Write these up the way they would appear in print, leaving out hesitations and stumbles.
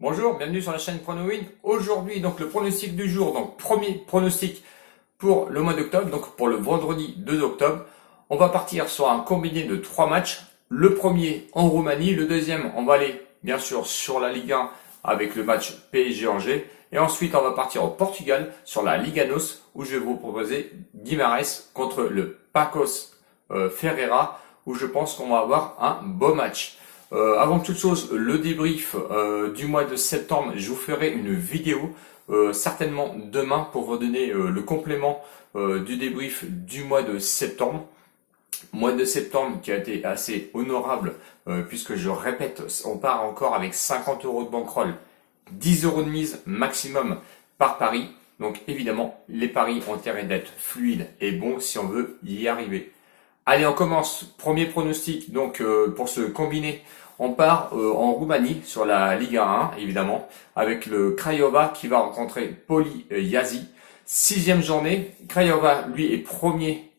Bonjour, bienvenue sur la chaîne PronoWin. Aujourd'hui, donc le pronostic du jour, donc premier pronostic pour le mois d'octobre, donc pour le vendredi 2 octobre. On va partir sur un combiné de 3 matchs. Le premier en Roumanie, le deuxième, on va aller bien sûr sur la Ligue 1 avec le match PSG-Angers. Et ensuite, on va partir au Portugal sur la Liga NOS où je vais vous proposer Guimarães contre le Pacos Ferreira où je pense qu'on va avoir un beau match. Avant toute chose, le débrief du mois de septembre, je vous ferai une vidéo certainement demain pour vous donner le complément du débrief du mois de septembre. Mois de septembre qui a été assez honorable puisque je répète, on part encore avec 50 euros de bankroll, 10 euros de mise maximum par pari. Donc évidemment, les paris ont intérêt d'être fluides et bons si on veut y arriver. Allez, on commence. Premier pronostic donc pour se combiner. On part en Roumanie sur la Liga 1 évidemment avec le Craiova qui va rencontrer Poli Iași. Sixième journée, Craiova lui est premier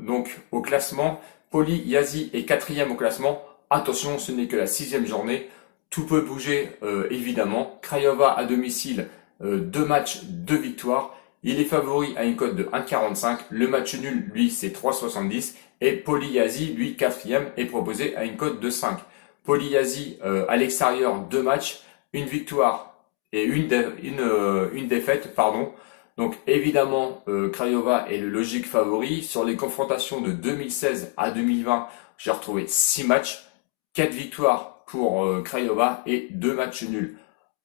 donc au classement. Poli Iași est quatrième au classement. Attention, ce n'est que la sixième journée. Tout peut bouger évidemment. Craiova à domicile, 2 matchs, 2 victoires. Il est favori à une cote de 1,45. Le match nul, lui, c'est 3,70. Et Poli Iași, lui, quatrième, est proposé à une cote de 5. Poli Iași à l'extérieur, 2 matchs, une victoire et une défaite, pardon. Donc évidemment, Craiova est le logique favori. Sur les confrontations de 2016 à 2020, j'ai retrouvé 6 matchs, 4 victoires pour Craiova et 2 matchs nuls.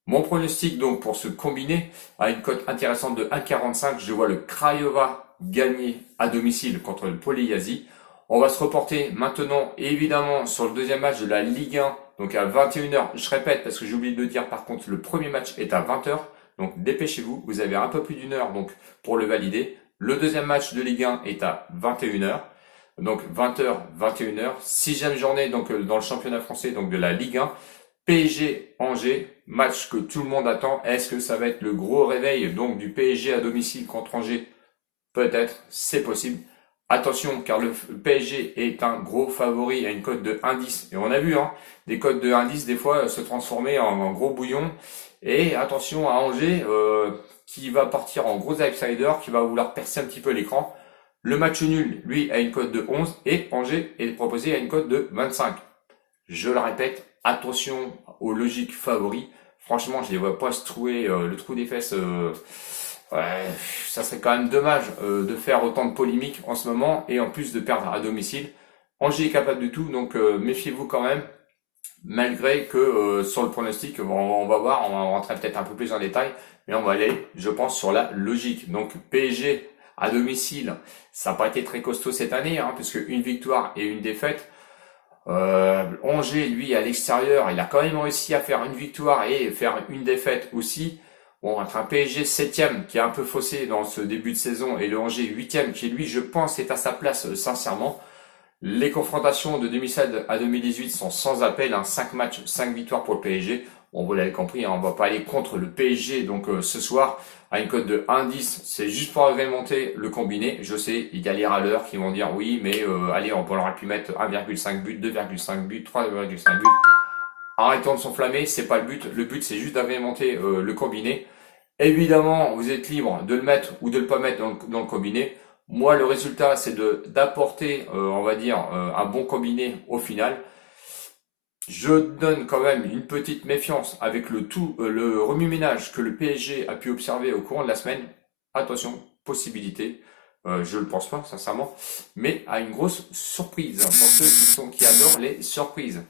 Mon pronostic donc pour se combiner à une cote intéressante de 1,45, je vois le Craiova gagner à domicile contre le Poli Iași. On va se reporter maintenant évidemment sur le deuxième match de la Ligue 1, donc à 21h. Je répète parce que j'ai oublié de le dire, par contre le premier match est à 20h, donc dépêchez-vous, vous avez un peu plus d'une heure donc pour le valider. Le deuxième match de Ligue 1 est à 21h, donc 20h, 21h. Sixième journée donc dans le championnat français donc de la Ligue 1. PSG Angers, match que tout le monde attend. Est-ce que ça va être le gros réveil donc du PSG à domicile contre Angers? Peut-être, c'est possible. Attention, car le PSG est un gros favori à une cote de 1,10. Et on a vu, des cotes de 1,10 des fois se transformer en gros bouillon. Et attention à Angers, qui va partir en gros outsider, qui va vouloir percer un petit peu l'écran. Le match nul, lui, a une cote de 11 et Angers est proposé à une cote de 25. Je le répète, attention aux logiques favoris. Franchement, je ne les vois pas se trouver le trou des fesses. Ouais, ça serait quand même dommage de faire autant de polémiques en ce moment et en plus de perdre à domicile. Angers est capable de tout, donc méfiez-vous quand même. Malgré que sur le pronostic, on va voir, on va rentrer peut-être un peu plus en détail, mais on va aller, je pense, sur la logique. Donc PSG à domicile, ça n'a pas été très costaud cette année, puisque une victoire et une défaite. Angers, lui, à l'extérieur, il a quand même réussi à faire une victoire et faire une défaite aussi. Bon, entre un PSG 7e qui est un peu faussé dans ce début de saison et le Angers 8e qui, lui, je pense, est à sa place sincèrement. Les confrontations de 2016 à 2018 sont sans appel, 5 matchs, 5 victoires pour le PSG. Bon, vous l'avez compris, on ne va pas aller contre le PSG donc ce soir à une cote de 1,10. C'est juste pour agrémenter le combiné. Je sais, il y a les râleurs qui vont dire oui, mais allez, on aurait pu mettre 1,5 but, 2,5 but, 3,5 buts. Arrêtons de s'enflammer, c'est pas le but. Le but, c'est juste d'agrémenter le combiné. Évidemment, vous êtes libre de le mettre ou de ne pas mettre dans le combiné. Moi, le résultat, c'est d'apporter, on va dire, un bon combiné au final. Je donne quand même une petite méfiance avec le remue-ménage que le PSG a pu observer au courant de la semaine. Attention, possibilité. Je ne le pense pas, sincèrement, mais à une grosse surprise pour ceux qui adorent les surprises.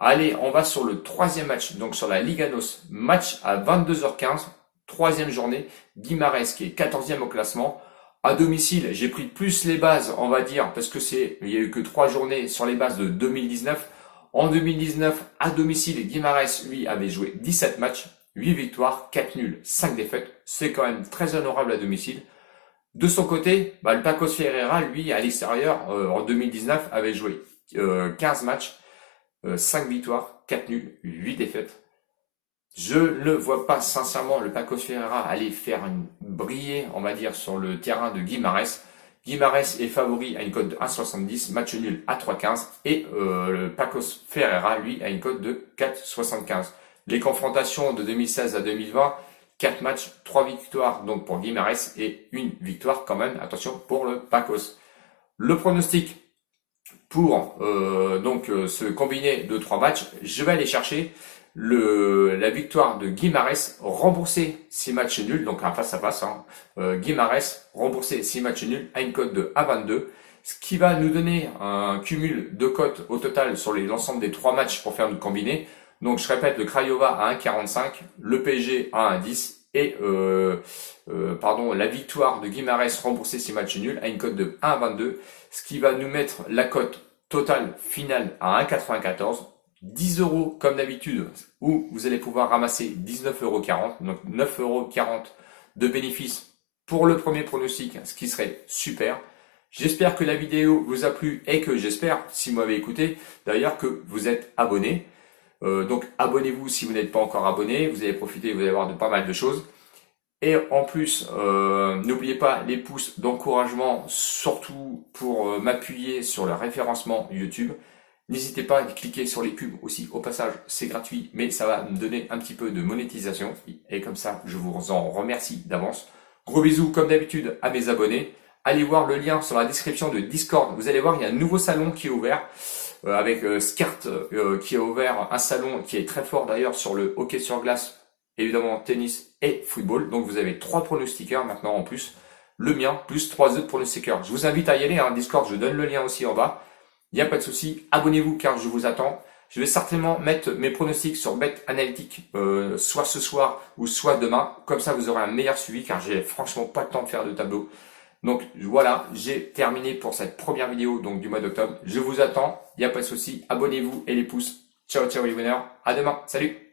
Allez, on va sur le troisième match, donc sur la Liga NOS, match à 22h15, troisième journée, Guimarães qui est 14e au classement. À domicile, j'ai pris plus les bases, on va dire, parce que il y a eu que 3 journées sur les bases de 2019. En 2019, à domicile, Guimarães, lui, avait joué 17 matchs, 8 victoires, 4 nuls, 5 défaites. C'est quand même très honorable à domicile. De son côté, le Pacos Ferreira, lui, à l'extérieur, en 2019, avait joué 15 matchs, 5 victoires, 4 nuls, 8 défaites. Je ne vois pas sincèrement le Pacos Ferreira aller faire briller, on va dire, sur le terrain de Guimarães. Guimarães est favori à une cote de 1,70, match nul à 3,15 et le Pacos Ferreira, lui, a une cote de 4,75. Les confrontations de 2016 à 2020, 4 matchs, 3 victoires donc pour Guimarães et une victoire quand même, attention, pour le Pacos. Le pronostic pour ce combiné de 3 matchs, je vais aller chercher la victoire de Guimarães, rembourser 6 matchs nuls, donc un face à face. Guimarães rembourser 6 matchs nuls à une cote de 1,22, ce qui va nous donner un cumul de cotes au total sur l'ensemble des 3 matchs pour faire notre combiné. Donc je répète, le Craiova à 1,45, le PSG à 1,10 et la victoire de Guimarães remboursée 6 matchs nuls à une cote de 1,22, ce qui va nous mettre la cote totale finale à 1,94. 10 euros comme d'habitude, où vous allez pouvoir ramasser 19,40 €, donc 9,40 € de bénéfices pour le premier pronostic, ce qui serait super. J'espère que la vidéo vous a plu et que j'espère, si vous m'avez écouté, d'ailleurs que vous êtes abonné. Donc abonnez-vous si vous n'êtes pas encore abonné, vous allez profiter, vous allez voir de pas mal de choses. Et en plus, n'oubliez pas les pouces d'encouragement, surtout pour m'appuyer sur le référencement YouTube. N'hésitez pas à cliquer sur les pubs aussi, au passage, c'est gratuit, mais ça va me donner un petit peu de monétisation. Et comme ça, je vous en remercie d'avance. Gros bisous, comme d'habitude, à mes abonnés. Allez voir le lien sur la description de Discord. Vous allez voir, il y a un nouveau salon qui est ouvert, avec Skart, qui a ouvert un salon qui est très fort d'ailleurs sur le hockey sur glace, évidemment tennis et football. Donc vous avez 3 pronostiqueurs maintenant en plus. Le mien, plus 3 autres pronostiqueurs. Je vous invite à y aller, Discord, je donne le lien aussi en bas. Il n'y a pas de souci, abonnez-vous car je vous attends. Je vais certainement mettre mes pronostics sur Bet Analytics, soit ce soir ou soit demain. Comme ça, vous aurez un meilleur suivi car j'ai franchement pas le temps de faire de tableau. Donc voilà, j'ai terminé pour cette première vidéo donc, du mois d'octobre. Je vous attends, il n'y a pas de souci, abonnez-vous et les pouces. Ciao, ciao les winners, à demain, salut!